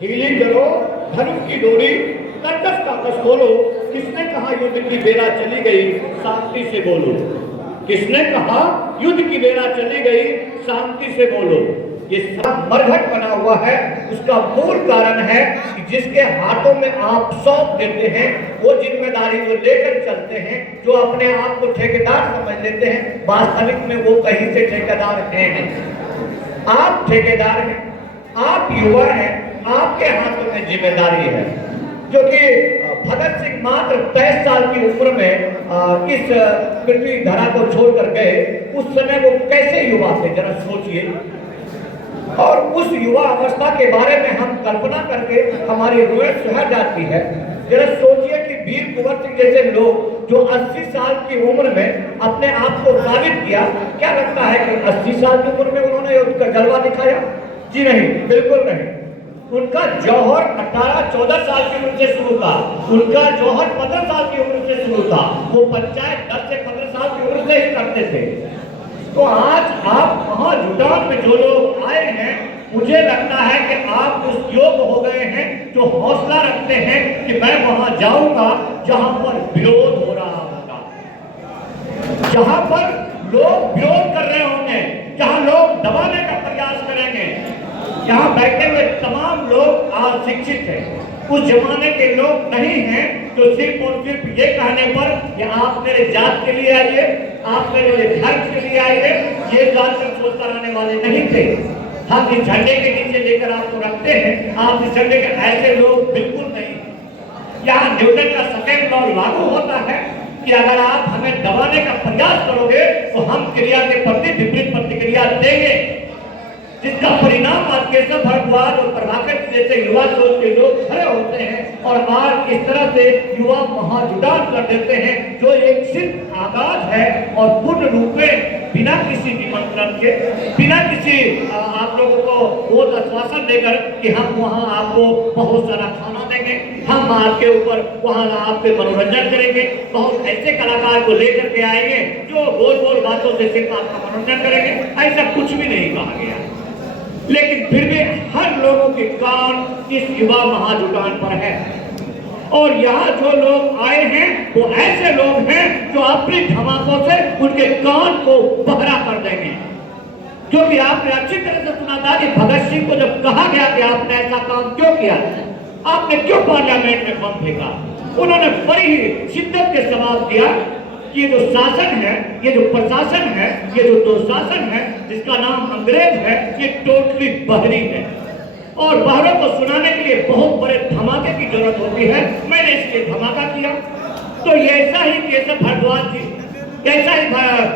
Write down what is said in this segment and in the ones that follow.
ढीली करो धनुष की डोरी, कर्कश काकस खोलो। किसने कहा युद्ध की बेला चली गई, शांति से बोलो। किसने कहा युद्ध की बेला चली गई, शांति से बोलो। ये सब मरघट बना हुआ है। उसका मूल कारण है कि जिसके हाथों में आप सौंप देते हैं, वो जिम्मेदारी जो लेकर चलते हैं, जो अपने आप को ठेकेदार समझ लेते हैं, वास्तविक में वो कहीं से ठेकेदार हैं नहीं। आप ठेकेदार हैं, आप युवा हैं, आपके हाथों में जिम्मेदारी है। क्योंकि भगत सिंह मात्र 23 साल की उम्र में इस पृथ्वी धरा को छोड़कर गए। उस समय वो कैसे युवा थे, जरा सोचिए। और उस युवा अवस्था के बारे में हम कल्पना करके हमारी रूह सुहा जाती है। जरा सोचिए कि वीर कुंवर सिंह जैसे लोग जो 80 साल की उम्र में अपने आप को साबित किया, क्या लगता है कि 80 साल की उम्र में उन्होंने उसका जलवा दिखाया? जी नहीं, बिल्कुल नहीं। उनका जौहर 18-14 साल की उम्र से शुरू था। उनका जौहर 15 साल की उम्र से शुरू था। वो पंचायत 10 से 15 साल की उम्र से ही करते थे। तो आज आप वहां जुटान में जो लोग आए हैं, मुझे लगता है कि आप उस योग हो गए हैं जो हौसला रखते हैं कि मैं वहां जाऊंगा जहां पर विरोध हो रहा होगा, जहां पर लोग विरोध कर रहे होंगे, जहां लोग दबाने का प्रयास करेंगे। यहाँ बैठे हुए तमाम लोग आज शिक्षित हैं। उस जमाने के लोग नहीं हैं जो सिर्फ और सिर्फ ये कहने पर कि आप मेरे जात के लिए आइए, आप मेरे धर्म के लिए आइए, ये जानकर सोच कराने वाले नहीं थे। हम इस झंडे के नीचे लेकर आपको रखते हैं, आप इस झंडे के ऐसे लोग बिल्कुल नहीं। यहाँ न्यूटन का सेकंड लॉ लागू होता है कि अगर आप हमें दबाने का प्रयास करोगे तो हम क्रिया के प्रति विपरीत प्रतिक्रिया देंगे, जिसका परिणाम आज केशव भारद्वाज और प्रभाकर जैसे युवा सोच के लोग खड़े होते हैं और आज इस तरह से युवा महाजुटान कर देते हैं, जो एक सिर्फ आगाज है और पूर्ण रूप में बिना किसी निमंत्रण के, बिना किसी आप लोगों को बहुत आश्वासन देकर कि हम वहां आपको बहुत सारा खाना देंगे, हम आपके ऊपर वहां आपके मनोरंजन करेंगे, बहुत ऐसे कलाकार को लेकर के आएंगे जो बोल बोल बातों से सिर्फ आपका मनोरंजन करेंगे। ऐसा कुछ भी नहीं कहा गया। लेकिन फिर भी हर लोगों के कान इस युवा महाजुटान पर है। और यहाँ जो लोग आए हैं वो ऐसे लोग हैं जो अपनी धमाकों से उनके कान को बहरा कर देंगे। क्योंकि आपने अच्छी तरह से सुना था कि भगत सिंह को जब कहा गया कि आपने ऐसा काम क्यों किया, आपने क्यों पार्लियामेंट में बम फेंका, उन्होंने बड़ी ही शिद्दत के जवाब दिया कि ये जो शासन है, ये जो प्रशासन है, ये जो दुशासन है, जिसका नाम अंग्रेज है, ये टोटली बहरी है और बहरों को सुनाने के लिए बहुत बड़े धमाके की जरूरत होती है। मैंने इसलिए धमाका किया। तो ये ऐसा ही केशव भारद्वाज जी, ऐसा ही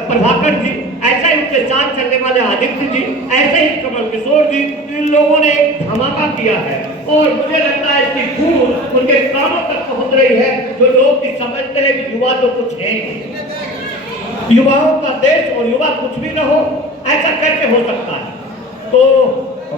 प्रभाकर जी, ऐसा ही उनके साथ चलने वाले आदित्य जी, ऐसे ही कमल किशोर जी, इन लोगों ने एक धमाका किया है और मुझे लगता है इसकी धूल उनके कानों तक पहुंच रही है। जो लोग समझते हैं कि युवा तो कुछ है, युवाओं का देश और युवा कुछ भी न हो, ऐसा कैसे हो सकता है? तो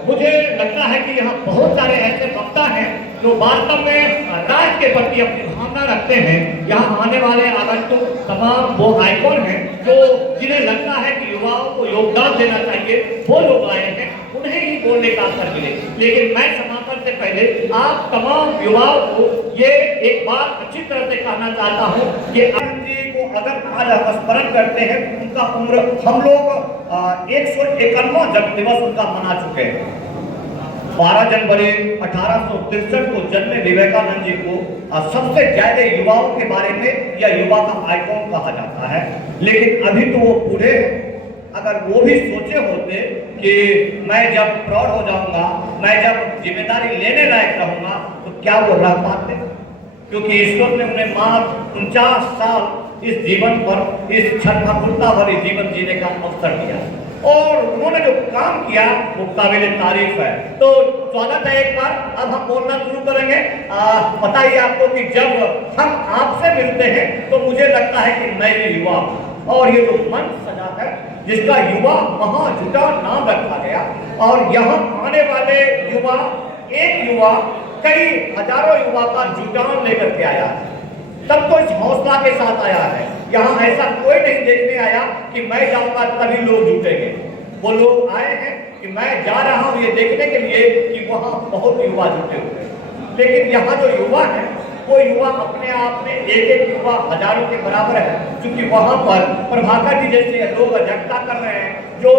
मुझे लगता है कि यहाँ बहुत सारे ऐसे वक्ता हैं जो वास्तव में राष्ट्र के प्रति अपनी भावना रखते हैं। यहाँ आने वाले आगंतुक तमाम वो आइकॉन हैं जो जिन्हें लगता है कि युवाओं को योगदान देना चाहिए, वो लोग आए हैं, उन्हें ही बोलने का अवसर मिले। लेकिन मैं समापन से पहले आप तमाम युवाओं को ये एक बात अच्छी तरह से कहना चाहता हूँ कि जी को अगर आज स्मरण करते हैं, उनका उम्र हम लोग 151वां जन्म दिवस उनका मना चुके हैं। 12 जनवरी 1863 को जन्मे विवेकानंद जी को सबसे ज्यादा युवाओं के बारे में या युवा का आइकॉन कहा जाता है। लेकिन अभी तो वो बूढ़े हैं। अगर वो भी सोचे होते कि मैं जब प्रौढ़ हो जाऊंगा, मैं जब जिम्मेदारी लेने लायक रहूंगा, तो क्या वो रह पाते? क्योंकि ईश्वर ने उन्हें मात्र 49 साल इस जीवन पर, इस क्षणभंगुरता भरी जीवन जीने का अवसर दिया और उन्होंने जो काम किया वो काबिल तारीफ है। तो स्वागत है एक बार। अब हम बोलना शुरू करेंगे। पता ही आपको कि जब हम आपसे मिलते हैं तो मुझे लगता है कि मैं भी युवा हूं और ये जो मंच सजा है जिसका युवा महाजुटान नाम रखा गया और यहाँ आने वाले युवा, एक युवा कई हजारों युवा का जुटान लेकर के आया है। सब तो इस हौसला के साथ आया है। यहाँ ऐसा कोई नहीं देखने आया कि मैं जाऊंगा तभी लोग जुटेंगे। वो लोग आए हैं कि मैं जा रहा हूँ ये देखने के लिए कि वहाँ बहुत युवा जुटे हुए हैं, लेकिन यहाँ जो युवा है वो युवा अपने आप में एक एक युवा हजारों के बराबर है, क्योंकि वहाँ पर प्रभाकर जी जैसे लोग अजगता कर रहे हैं, जो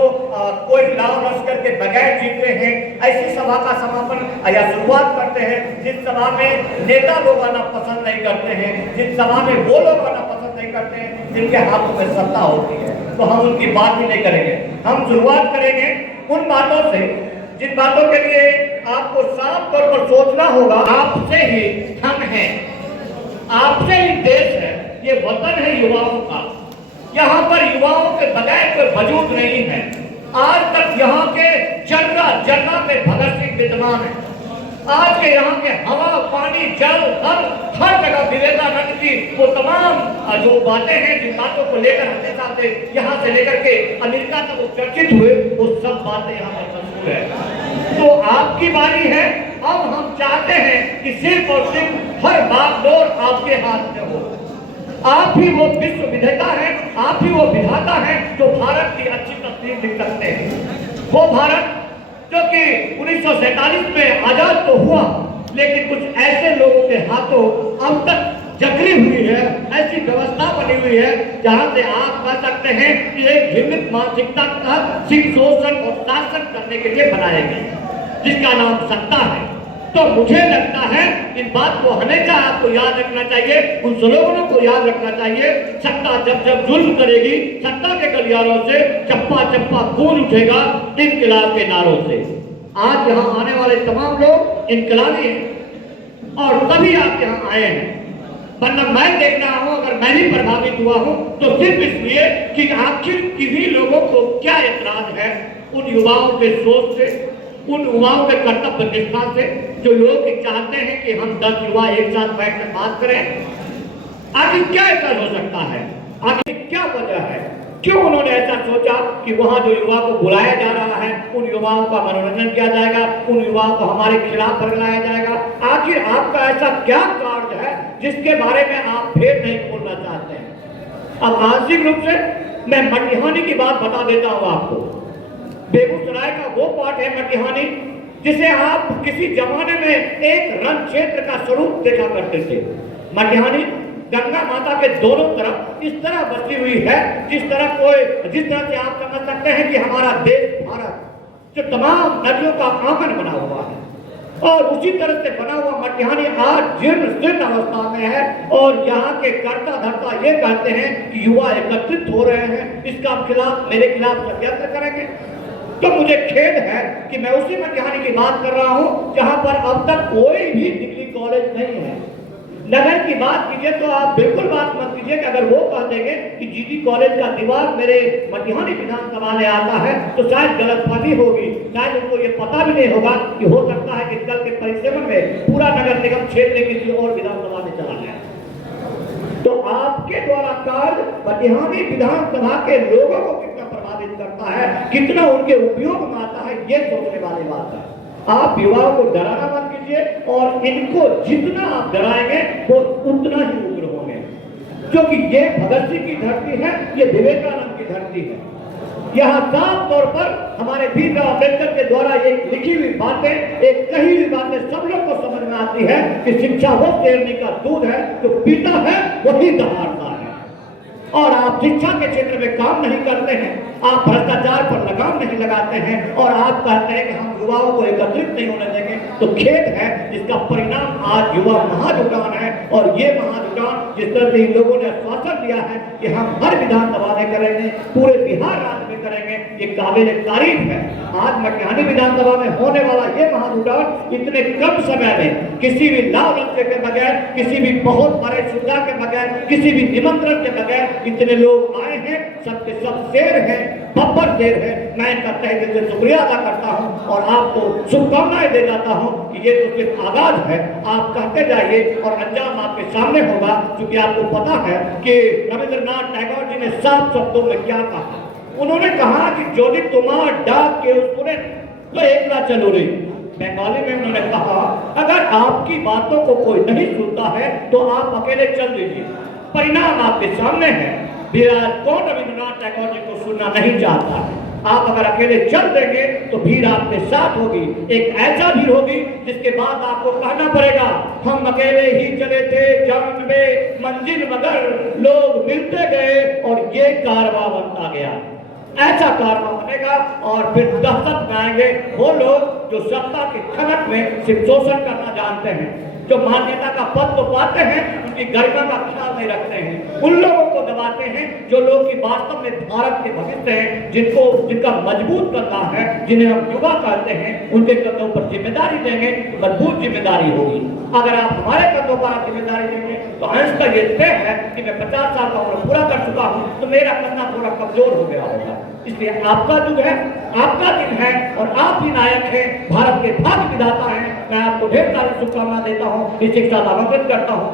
कोई लाव लश्कर के बगैर जीते हैं। ऐसी सभा का समापन या शुरुआत करते हैं जिस सभा में नेता लोग आना पसंद नहीं करते हैं, जिस सभा में वो लोग आना पसंद नहीं करते हैं जिनके हाथों में सत्ता होती है, तो हम उनकी बात ही नहीं करेंगे। हम शुरुआत करेंगे उन बातों से जिन बातों के लिए आपको साफ तौर पर सोचना होगा। आपसे ही हम हैं, आपसे ही देश है, ये वतन है युवाओं का। यहाँ पर युवाओं के बगैर कोई वजूद नहीं है। आज तक यहाँ के जगह जगह पे भगत सिंह विद्यमान है। आज के यहाँ के हवा पानी जल हर जगह विवेकानंद की वो तमाम जो बातें हैं, जिन बातों को लेकर हमेशा से यहाँ से लेकर के अमेरिका तक वो चर्चित हुए, वो सब बातें यहाँ पर मशहूर है। तो आपकी बारी है। अब हम चाहते हैं कि सिर्फ और सिर्फ हर बागडोर आपके हाथ में हो। आप ही वो विश्व विजेता है, आप ही वो विधाता है जो भारत की अच्छी तस्वीर लिख सकते हैं। वो भारत जो कि 1947 में आजाद तो हुआ, लेकिन कुछ ऐसे लोगों के हाथों अब तक जकड़ी हुई है, ऐसी व्यवस्था बनी हुई है जहां से आप कह सकते हैं कि एक हिंदू मानसिकता का शोषण और शासन करने के लिए बनाए गए, जिसका नाम सत्ता है। तो मुझे लगता है इस बात को हमेशा आपको याद रखना चाहिए, उन स्लोगनों को याद रखना चाहिए। सत्ता जब जब जुल्म करेगी, सत्ता के गलियारों से चप्पा चप्पा खून उठेगा इनकलाब के नारों से। आज यहाँ आने वाले तमाम लोग इनकलाबी हैं और तभी आप यहाँ आए हैं, वरना मैं देख रहा हूँ अगर मैं भी प्रभावित हुआ हूँ तो सिर्फ इसलिए कि आखिर किसी लोगों को क्या ऐतराज है उन युवाओं के सोच से, उन युवाओं के कर्तव्य निष्ठा से, जो लोग चाहते हैं कि हम 10 युवा एक साथ बैठकर बात करें। आखिर क्या ऐसा हो सकता है, आखिर क्या वजह है, क्यों उन्होंने ऐसा सोचा कि वहां जो युवा को बुलाया जा रहा है उन युवाओं का मनोरंजन किया जाएगा, उन युवाओं को हमारे खिलाफ बरगलाया जाएगा। आखिर आपका ऐसा क्या कार्य है जिसके बारे में आप फिर नहीं बोलना चाहते हैं। अब मानसिक रूप से मैं मटिहानी की बात बता देता हूँ आपको। बेगूसराय का वो पार्ट है मटिहानी, जिसे आप किसी जमाने में एक रण क्षेत्र का स्वरूप देखा करते थे। मटिहानी गंगा माता के दोनों तरफ इस तरह बसी हुई है जिस तरह से आप समझ सकते हैं कि हमारा देश भारत जो तमाम नदियों का आंगन बना हुआ है, और उसी तरह से बना हुआ मटिहानी आज जीर्ण शीर्ण अवस्था में है। और यहाँ के कर्ता धर्ता ये कहते हैं कि युवा एकत्रित हो रहे हैं, इसका खिलाफ मेरे खिलाफ षड्यंत्र करेंगे। तो मुझे खेद है कि मैं उसी मटिहानी की बात कर रहा हूँ जहाँ पर अब तक कोई भी डिग्री कॉलेज नहीं है। नगर की बात कीजिए तो आप बिल्कुल बात मत कीजिए कि अगर वो कह देंगे कि जीडी कॉलेज का दीवार मेरे मटिहानी विधानसभा में आता है तो शायद गलतफहमी होगी, शायद उनको ये पता भी नहीं होगा कि हो सकता है कि कल के परिसेवन में पूरा नगर निगम क्षेत्र किसी और विधानसभा में चला जाए। तो आपके द्वारा कार्य मटिहानी विधानसभा के लोगों को कितना प्रभावित करता है, कितना उनके उपयोग में आता है, ये सोचने वाली बात है। आप युवाओं को डराना मत कीजिए, और इनको जितना आप डराएंगे वो उतना ही उग्र होंगे, क्योंकि ये भगत सिंह की धरती है, ये विवेकानंद की धरती है। यहाँ साफ तौर पर हमारे भीमराव अम्बेडकर के द्वारा एक लिखी हुई बातें, एक कही हुई बातें सब लोग को समझ में आती है कि शिक्षा वो शेरनी का दूध है, जो पीता है वही दहाड़ता है। और आप शिक्षा के क्षेत्र में काम नहीं करते हैं, आप भ्रष्टाचार पर लगाम नहीं लगाते हैं, और आप कहते हैं कि हम युवाओं को एकत्रित नहीं होने देंगे, तो खेद है। इसका परिणाम आज युवा महाजुटान है, और ये महाजुटान जिस तरह से इन लोगों ने आश्वासन दिया है कि हम हर विधानसभा में करेंगे, पूरे बिहार राज्य में करेंगे, ये काबिल तारीफ है। आज मटिहानी विधानसभा में होने वाला ये महाजुटान इतने कम समय में, किसी भी लाभ लक्ष्य के बगैर, किसी भी बहुत बड़े सुविधा के बगैर, किसी भी निमंत्रण के बगैर इतने लोग आए हैं। सबके सब शेर हैं, बब्बर शेर है। मैं इनका तहे दिल से शुक्रिया अदा करता हूं और आपको शुभकामनाएं दे जाता हूं कि ये तो सिर्फ आगाज है, आप कहते जाइए और अंजाम आपके सामने होगा। क्योंकि आपको पता है कि रविंद्रनाथ टैगोर जी ने साफ शब्दों में क्या कहा। उन्होंने कहा कि जोड़ी तुम्हार डाक के उसने तो एकला चलो रे। बंगाली में उन्होंने कहा अगर आपकी बातों को कोई नहीं सुनता है तो आप अकेले चल दीजिए, परिणाम आपके सामने है। कौन रविंद्रनाथ टैगोर जी को सुनना नहीं चाहता है। आप अगर अकेले चल देंगे तो भीड़ आपके साथ होगी, एक ऐसा भीड़ होगी जिसके बाद आपको कहना पड़ेगा हम अकेले ही चले थे जंग में मंजिल मगर लोग मिलते गए और ये कारवां बनता गया। ऐसा कारवां बनेगा और फिर दहशत में आएंगे वो लोग जो सत्ता के खनक में सिर्फ शोषण करना जानते हैं, जो मान्यता का पद तो पाते हैं उनकी गरिमा का ख्याल नहीं रखते हैं, उन लोगों को दबाते हैं जो लोग की वास्तव में भारत के भविष्य हैं, जिनका मजबूत करना है, जिन्हें हम युवा कहते हैं, उनके कंधों पर जिम्मेदारी देंगे, मजबूत जिम्मेदारी होगी। अगर आप हमारे कंधों पर आप जिम्मेदारी देंगे तो अंश का ये तय है कि मैं 50 साल का उम्र पूरा कर चुका हूँ तो मेरा कंधा थोड़ा कमजोर हो गया होगा। इसलिए आपका युग है, आपका दिन है और आप ही नायक हैं, भारत के भाग्य विधाता हैं। मैं आपको ढेर सारी शुभकामना देता हूँ, इस शिक्षा आमंत्रित करता हूँ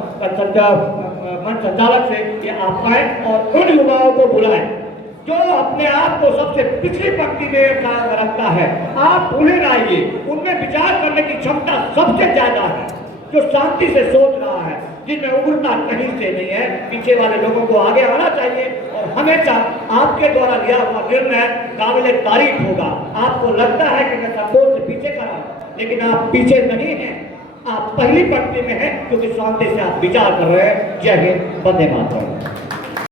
मंच संचालक से कि आप आए और उन युवाओं को बुलाएं जो अपने आप को सबसे पिछली पंक्ति में रखता है। आप उन्हें लाइए, उनमें विचार करने की क्षमता सबसे ज्यादा है, जो शांति से सोच रहा है, जिनमें उग्रता कहीं से नहीं है। पीछे वाले लोगों को आगे आना चाहिए और हमेशा आपके द्वारा लिया हुआ निर्णय काबिल तारीफ होगा। आपको लगता है कि मैं संतोष से पीछे करा, लेकिन आप पीछे नहीं हैं, आप पहली पंक्ति में हैं क्योंकि शांति से आप विचार कर रहे हैं। जय हिंद, वंदे मातरम।